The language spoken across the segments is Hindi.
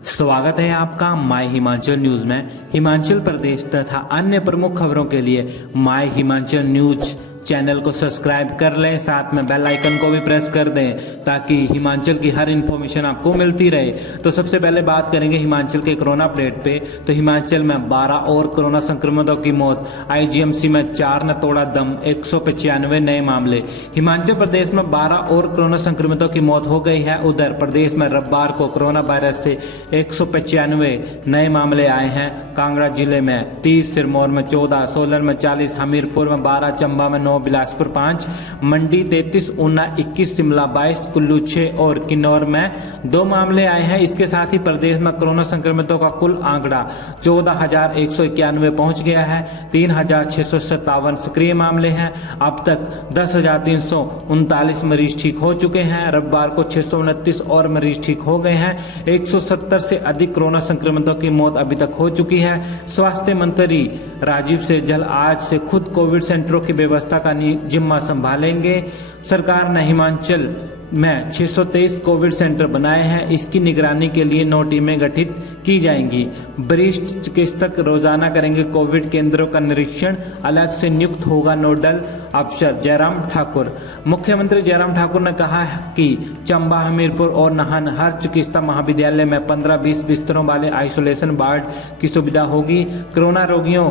स्वागत है आपका माय हिमाचल न्यूज में। हिमाचल प्रदेश तथा अन्य प्रमुख खबरों के लिए माय हिमाचल न्यूज चैनल को सब्सक्राइब कर लें, साथ में बेल आइकन को भी प्रेस कर दें ताकि हिमाचल की हर इन्फॉर्मेशन आपको मिलती रहे। तो सबसे पहले बात करेंगे हिमाचल के कोरोना अपडेट पे। तो हिमाचल में 12 और कोरोना संक्रमितों की मौत। आईजीएमसी में 4 ने तोड़ा दम, 195 नए मामले। हिमाचल प्रदेश में 12 और कोरोना संक्रमितों की मौत हो गई है। उधर प्रदेश में रविवार को कोरोना वायरस से 195 नए मामले आए हैं। कांगड़ा जिले में 30, सिरमौर में 14, सोलन में 40, हमीरपुर में 12, चंबा में 9, बिलासपुर 5, मंडी 33, ऊना 21, शिमला 22, कुल्लू 6 और किन्नौर में 2 मामले आए हैं। इसके साथ ही प्रदेश में कोरोना संक्रमितों का कुल आंकड़ा 14,191 पहुंच गया है। 3,657 सक्रिय मामले हैं। अब तक 10,339 मरीज ठीक हो चुके हैं। रविवार को 629 और मरीज ठीक हो गए हैं। 170 से अधिक कोरोना संक्रमितों की मौत अभी तक हो चुकी है। स्वास्थ्य मंत्री राजीव सैजल आज से खुद कोविड सेंटरों की व्यवस्था का जिम्मा संभालेंगे। सरकार ने हिमाचल में 623 कोविड सेंटर बनाए हैं। इसकी निगरानी के लिए 9 टीमें गठित की जाएंगी। वरिष्ठ चिकित्सक रोजाना करेंगे कोविड केंद्रों का निरीक्षण। अलग से नियुक्त होगा नोडल अफसर। जयराम ठाकुर। मुख्यमंत्री जयराम ठाकुर ने कहा कि चंबा, हमीरपुर और नाहन हर चिकित्सा महाविद्यालय में 15-20 बिस्तरों वाले आइसोलेशन वार्ड की सुविधा होगी। कोरोना रोगियों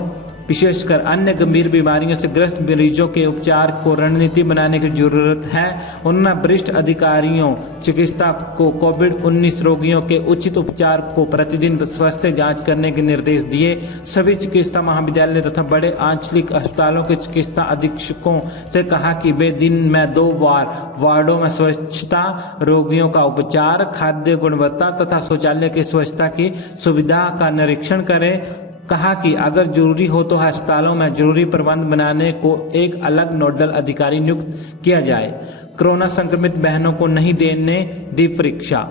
विशेषकर अन्य गंभीर बीमारियों से ग्रस्त मरीजों के उपचार को रणनीति बनाने की जरूरत है। उन्होंने वरिष्ठ अधिकारियों चिकित्सा को कोविड-19 रोगियों के उचित उपचार को प्रतिदिन स्वास्थ्य जांच करने के निर्देश दिए। सभी चिकित्सा महाविद्यालय तथा बड़े आंचलिक अस्पतालों के चिकित्सा अधीक्षकों से कहा कि वे दिन में 2 बार वार्डों में स्वच्छता, रोगियों का उपचार, खाद्य गुणवत्ता तथा शौचालय की स्वच्छता की सुविधा का निरीक्षण करें। कहा कि अगर जरूरी हो तो अस्पतालों में जरूरी प्रबंध बनाने को एक अलग नोडल अधिकारी नियुक्त किया जाए। कोरोना संक्रमित बहनों को नहीं देने दी परीक्षा।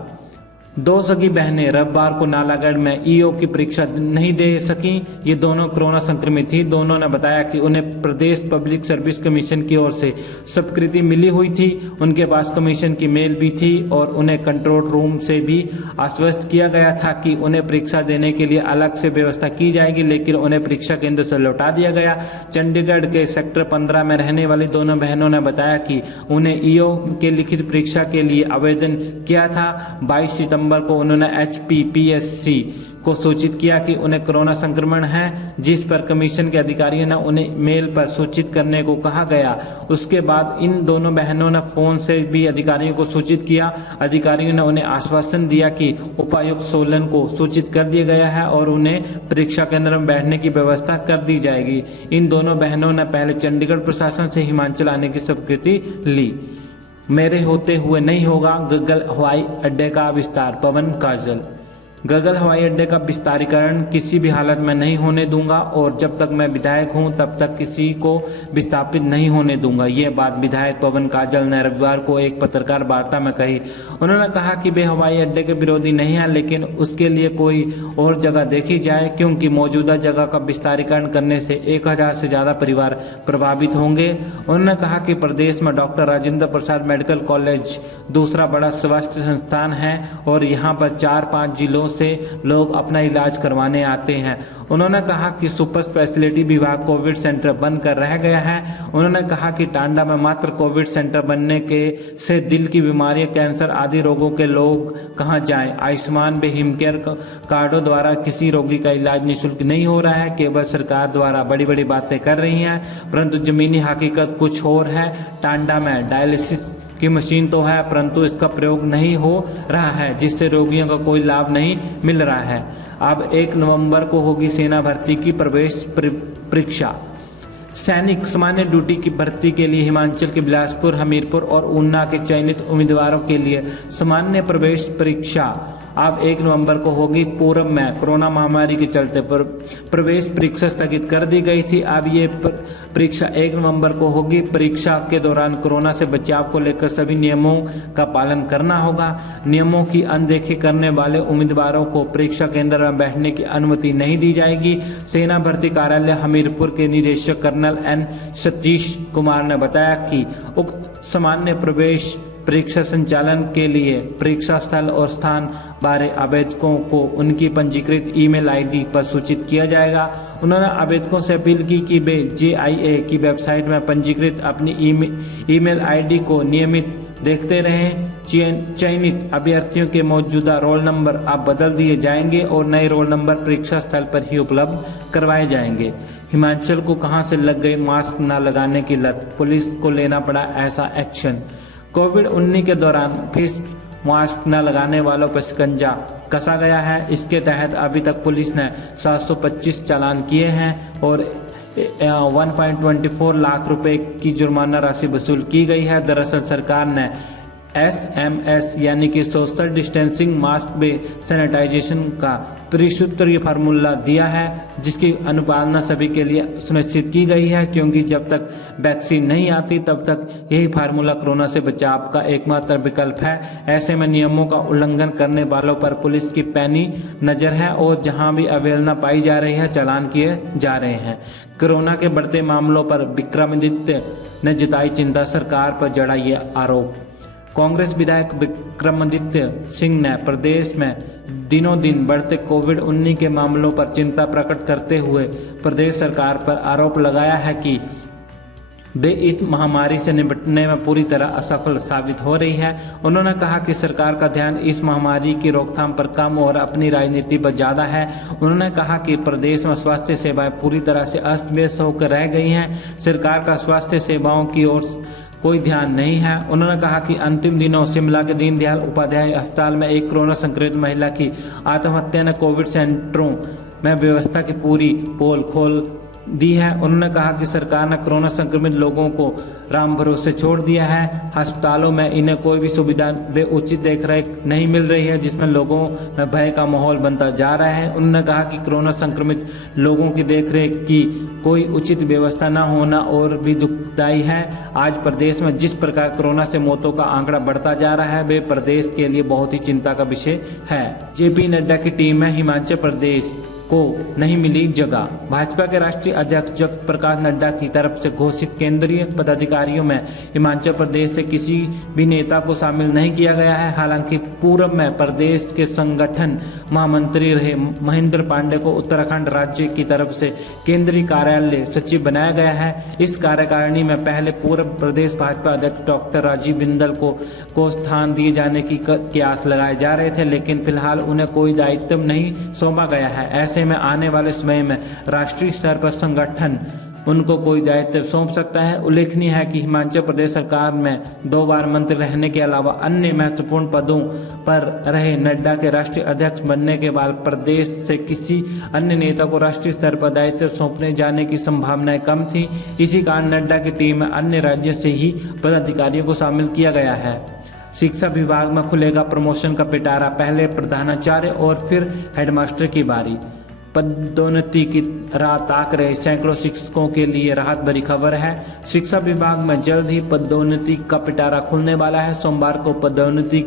2 सगी बहनें रविवार को नालागढ़ में ईओ की परीक्षा नहीं दे सकी। ये दोनों कोरोना संक्रमित थी। दोनों ने बताया कि उन्हें प्रदेश पब्लिक सर्विस कमीशन की ओर से स्वीकृति मिली हुई थी। उनके पास कमीशन की मेल भी थी और उन्हें कंट्रोल रूम से भी आश्वस्त किया गया था कि उन्हें परीक्षा देने के लिए अलग से व्यवस्था की जाएगी, लेकिन उन्हें परीक्षा केंद्र से लौटा दिया गया। चंडीगढ़ के सेक्टर 15 में रहने वाली दोनों बहनों ने बताया कि उन्हें ईओ के लिखित परीक्षा के लिए आवेदन किया था। 22 सितंबर को उन्होंने HPPSC को सूचित किया कि उन्हें कोरोना संक्रमण है, जिस पर कमीशन के अधिकारियों ने उन्हें मेल पर सूचित करने को कहा गया। उसके बाद इन दोनों बहनों ने फोन से भी अधिकारियों को सूचित किया। अधिकारियों ने उन्हें आश्वासन दिया कि उपायुक्त सोलन को सूचित कर दिया गया है और उन्हें परीक्षा केंद्र में बैठने की व्यवस्था कर दी जाएगी। इन दोनों बहनों ने पहले चंडीगढ़ प्रशासन से हिमाचल आने की स्वीकृति ली। मेरे होते हुए नहीं होगा गगल हवाई अड्डे का विस्तार। पवन काजल। गगल हवाई अड्डे का विस्तारीकरण किसी भी हालत में नहीं होने दूंगा और जब तक मैं विधायक हूं तब तक किसी को विस्थापित नहीं होने दूंगा। ये बात विधायक पवन काजल ने रविवार को एक पत्रकार वार्ता में कही। उन्होंने कहा कि वे हवाई अड्डे के विरोधी नहीं हैं, लेकिन उसके लिए कोई और जगह देखी जाए, क्योंकि मौजूदा जगह का विस्तारीकरण करने से 1000 से ज्यादा परिवार प्रभावित होंगे। उन्होंने कहा कि प्रदेश में doctor Rajendra Prasad medical college दूसरा बड़ा स्वास्थ्य संस्थान है और यहाँ पर 4-5 जिलों से लोग अपना इलाज करवाने आते हैं। उन्होंने कहा कि सुपर स्पेशलिटी विभाग कोविड सेंटर बंद कर रह गया है। उन्होंने कहा कि टांडा में मात्र कोविड सेंटर बनने के से दिल की बीमारियां, कैंसर आदि रोगों के लोग कहां जाएं। आयुष्मान व हिमकेयर कार्डों द्वारा किसी रोगी का इलाज निःशुल्क नहीं हो रहा है। केवल सरकार द्वारा बड़ी बड़ी बातें कर रही हैं, परंतु जमीनी हकीकत कुछ और है। टांडा में डायलिसिस की मशीन तो है, परंतु इसका प्रयोग नहीं हो रहा है, जिससे रोगियों का कोई लाभ नहीं मिल रहा है। अब 1 नवंबर को होगी सेना भर्ती की प्रवेश परीक्षा। सैनिक सामान्य ड्यूटी की भर्ती के लिए हिमाचल के बिलासपुर, हमीरपुर और ऊना के चयनित उम्मीदवारों के लिए सामान्य प्रवेश परीक्षा अब 1 नवंबर को होगी। पूर्व में कोरोना महामारी के चलते प्रवेश परीक्षा स्थगित कर दी गई थी। अब ये परीक्षा 1 नवंबर को होगी। परीक्षा के दौरान कोरोना से बचाव को लेकर सभी नियमों का पालन करना होगा। नियमों की अनदेखी करने वाले उम्मीदवारों को परीक्षा केंद्र में बैठने की अनुमति नहीं दी जाएगी। सेना भर्ती कार्यालय हमीरपुर के निदेशक कर्नल N. सतीश कुमार ने बताया कि उक्त सामान्य प्रवेश परीक्षा संचालन के लिए परीक्षा स्थल और स्थान बारे आवेदकों को उनकी पंजीकृत ईमेल आईडी पर सूचित किया जाएगा। उन्होंने आवेदकों से अपील की कि वे JIA की वेबसाइट में पंजीकृत अपनी ईमेल आईडी को नियमित देखते रहें। चयनित अभ्यर्थियों के मौजूदा रोल नंबर अब बदल दिए जाएंगे और नए रोल नंबर परीक्षा स्थल पर ही उपलब्ध करवाए जाएंगे। हिमाचल को कहां से लग गई मास्क न लगाने की लत, पुलिस को लेना पड़ा ऐसा एक्शन। कोविड-19 के दौरान फेस मास्क न लगाने वालों पर शिकंजा कसा गया है। इसके तहत अभी तक पुलिस ने 725 चालान किए हैं और 1.24 लाख रुपए की जुर्माना राशि वसूल की गई है। दरअसल सरकार ने SMS यानी कि सोशल डिस्टेंसिंग, मास्क में सैनिटाइजेशन का त्रिसूत्रीय फार्मूला दिया है, जिसकी अनुपालना सभी के लिए सुनिश्चित की गई है, क्योंकि जब तक वैक्सीन नहीं आती तब तक यही फार्मूला कोरोना से बचाव का एकमात्र विकल्प है। ऐसे में नियमों का उल्लंघन करने वालों पर पुलिस की पैनी नजर है और जहां भी अवहेलना पाई जा रही है चालान किए जा रहे हैं। कोरोना के बढ़ते मामलों पर विक्रमादित्य ने जताई चिंता, सरकार पर जड़ा ये आरोप। कांग्रेस विधायक विक्रमादित्य सिंह ने प्रदेश में दिनों दिन बढ़ते कोविड-19 के मामलों पर चिंता प्रकट करते हुए प्रदेश सरकार पर आरोप लगाया है कि वे इस महामारी से निपटने में पूरी तरह असफल साबित हो रही है। उन्होंने कहा कि सरकार का ध्यान इस महामारी की रोकथाम पर कम और अपनी राजनीति पर ज्यादा है। उन्होंने कहा कि प्रदेश में स्वास्थ्य सेवाएं पूरी तरह से अस्त व्यस्त होकर रह गई हैं। सरकार का स्वास्थ्य सेवाओं की ओर कोई ध्यान नहीं है। उन्होंने कहा कि अंतिम दिनों शिमला के दीनदयाल उपाध्याय अस्पताल में एक कोरोना संक्रमित महिला की आत्महत्या ने कोविड सेंटरों में व्यवस्था की पूरी पोल खोल दी है। उन्होंने कहा कि सरकार ने कोरोना संक्रमित लोगों को राम भरोसे छोड़ दिया है। अस्पतालों में इन्हें कोई भी सुविधा व उचित देखरेख नहीं मिल रही है, जिसमें लोगों में भय का माहौल बनता जा रहा है। उन्होंने कहा कि कोरोना संक्रमित लोगों की देखरेख की कोई उचित व्यवस्था न होना और भी दुखदायी है। आज प्रदेश में जिस प्रकार कोरोना से मौतों का आंकड़ा बढ़ता जा रहा है, वे प्रदेश के लिए बहुत ही चिंता का विषय है। JP नड्डा की टीम में हिमाचल प्रदेश को नहीं मिली जगह। भाजपा के राष्ट्रीय अध्यक्ष जगत प्रकाश नड्डा की तरफ से घोषित केंद्रीय पदाधिकारियों में हिमाचल प्रदेश से किसी भी नेता को शामिल नहीं किया गया है। हालांकि पूर्व में प्रदेश के संगठन महामंत्री रहे महेंद्र पांडे को उत्तराखंड राज्य की तरफ से केंद्रीय कार्यालय सचिव बनाया गया है। इस कार्यकारिणी में पहले पूर्व प्रदेश भाजपा अध्यक्ष डॉक्टर राजीव बिंदल को स्थान दिए जाने की आस लगाए जा रहे थे, लेकिन फिलहाल उन्हें कोई दायित्व नहीं सौंपा गया है। ऐसे में आने वाले समय में राष्ट्रीय स्तर पर संगठन उनको कोई दायित्व सौंप सकता है। उल्लेखनीय है कि हिमाचल प्रदेश सरकार में 2 बार मंत्री रहने के अलावा अन्य महत्वपूर्ण पदों पर रहे नड्डा के राष्ट्रीय अध्यक्ष बनने के बाद प्रदेश से किसी अन्य नेता को राष्ट्रीय स्तर पर दायित्व सौंपने जाने की संभावनाएं कम थी। इसी कारण नड्डा की टीम में अन्य राज्यों से ही पदाधिकारियों को शामिल किया गया है। शिक्षा विभाग में खुलेगा प्रमोशन का पिटारा, पहले प्रधानाचार्य और फिर हेडमास्टर की बारी। पदोन्नति की राह ताक रहे सैकड़ों शिक्षकों के लिए राहत भरी खबर है। शिक्षा विभाग में जल्द ही पदोन्नति का पिटारा खुलने वाला है। सोमवार को पदोन्नति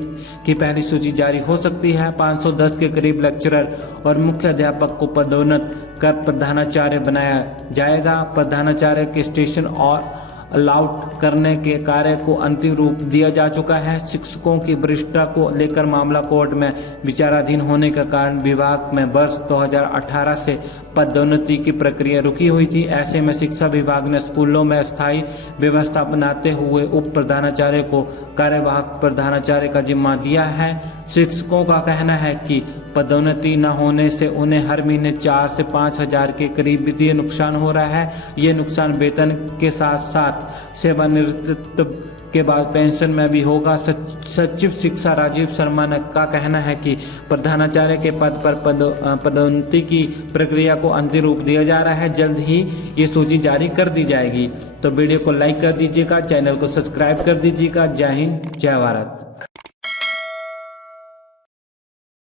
की पहली सूची जारी हो सकती है। 510 के करीब लेक्चरर और मुख्य अध्यापक को पदोन्नत कर प्रधानाचार्य बनाया जाएगा। प्रधानाचार्य के स्टेशन और अलाउट करने के कार्य को अंतिम रूप दिया जा चुका है। शिक्षकों की वरिष्ठता को लेकर मामला कोर्ट में विचाराधीन होने के कारण विभाग में वर्ष 2018 से पदोन्नति की प्रक्रिया रुकी हुई थी। ऐसे में शिक्षा विभाग ने स्कूलों में स्थायी व्यवस्था बनाते हुए उप प्रधानाचार्य को कार्यवाहक प्रधानाचार्य का जिम्मा दिया है। शिक्षकों का कहना है कि पदोन्नति न होने से उन्हें हर महीने 4 से 5 हजार के करीब वित्तीय नुकसान हो रहा है। ये नुकसान वेतन के साथ साथ सेवानिवृत्ति के बाद पेंशन में भी होगा। सचिव शिक्षा राजीव शर्मा का कहना है कि प्रधानाचार्य के पद पर पदोन्नति की प्रक्रिया को अंतिम रूप दिया जा रहा है। जल्द ही ये सूची जारी कर दी जाएगी। तो वीडियो को लाइक कर दीजिएगा, चैनल को सब्सक्राइब कर दीजिएगा। जय हिंद, जय भारत।